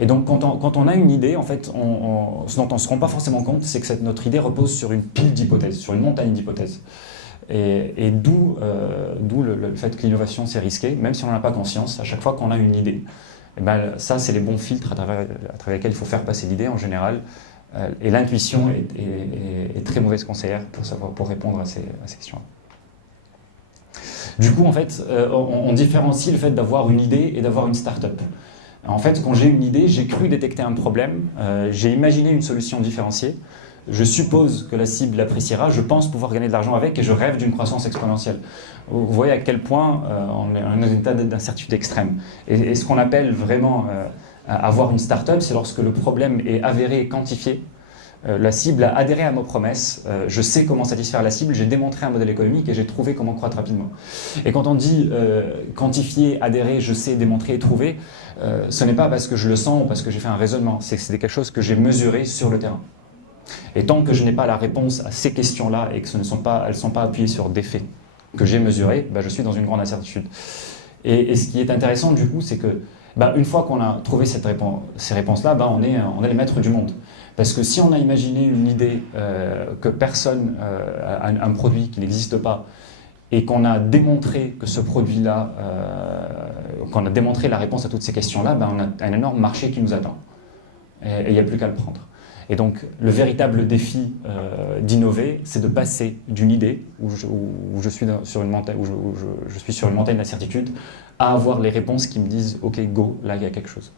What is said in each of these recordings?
Et donc, quand on a une idée, en fait, ce dont on ne se rend pas forcément compte, c'est que notre idée repose sur une pile d'hypothèses, sur une montagne d'hypothèses. Et d'où le fait que l'innovation, c'est risqué, même si on n'en a pas conscience. À chaque fois qu'on a une idée, et ben, ça, c'est les bons filtres à travers lesquels il faut faire passer l'idée en général. Et l'intuition est très mauvaise conseillère pour répondre à ces questions-là. Du coup, en fait, on différencie le fait d'avoir une idée et d'avoir une start-up. En fait, quand j'ai une idée, j'ai cru détecter un problème, j'ai imaginé une solution différenciée, je suppose que la cible l'appréciera, je pense pouvoir gagner de l'argent avec et je rêve d'une croissance exponentielle. Vous voyez à quel point on est dans un état d'incertitude extrême. Et ce qu'on appelle vraiment avoir une start-up, c'est lorsque le problème est avéré et quantifié. La cible a adhéré à nos promesses, je sais comment satisfaire la cible, j'ai démontré un modèle économique et j'ai trouvé comment croître rapidement. Et quand on dit quantifier, adhérer, je sais, démontrer et trouver, ce n'est pas parce que je le sens ou parce que j'ai fait un raisonnement, c'est quelque chose que j'ai mesuré sur le terrain. Et tant que je n'ai pas la réponse à ces questions-là et que elles ne sont pas appuyées sur des faits que j'ai mesurés, je suis dans une grande incertitude. Et ce qui est intéressant du coup, c'est que une fois qu'on a trouvé ces réponses-là, on est les maîtres du monde. Parce que si on a imaginé une idée que personne a un produit qui n'existe pas, et qu'on a démontré que ce produit-là, qu'on a démontré la réponse à toutes ces questions-là, on a un énorme marché qui nous attend. Et il n'y a plus qu'à le prendre. Et donc, le véritable défi d'innover, c'est de passer d'une idée où je suis sur une montagne d'incertitude à avoir les réponses qui me disent « Ok, go, là, il y a quelque chose ».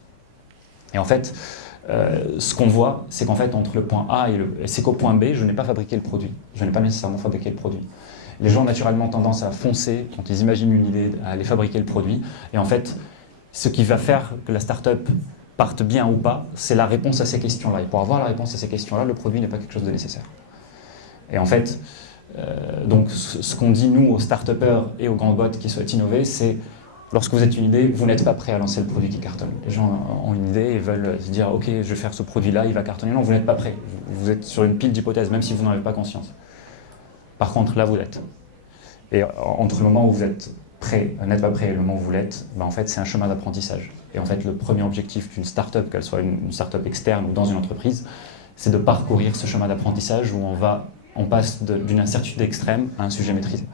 Et en fait, ce qu'on voit, c'est qu'en fait, entre le point A c'est qu'au point B, je n'ai pas fabriqué le produit. Je n'ai pas nécessairement fabriqué le produit. Les gens, naturellement, ont tendance à foncer, quand ils imaginent une idée, à aller fabriquer le produit. Et en fait, ce qui va faire que la start-up parte bien ou pas, c'est la réponse à ces questions-là. Et pour avoir la réponse à ces questions-là, le produit n'est pas quelque chose de nécessaire. Et en fait, donc ce qu'on dit, nous, aux start-upers et aux grandes boîtes qui souhaitent innover, c'est lorsque vous êtes une idée, vous n'êtes pas prêt à lancer le produit qui cartonne. Les gens ont une idée et veulent se dire « Ok, je vais faire ce produit-là, il va cartonner ». Non, vous n'êtes pas prêt. Vous êtes sur une pile d'hypothèses, même si vous n'en avez pas conscience. Par contre, là, vous l'êtes. Et entre le moment où vous êtes prêt, n'êtes pas prêt et le moment où vous l'êtes, en fait, c'est un chemin d'apprentissage. Et en fait, le premier objectif d'une start-up, qu'elle soit une start-up externe ou dans une entreprise, c'est de parcourir ce chemin d'apprentissage où on passe d'une incertitude extrême à un sujet maîtrisé.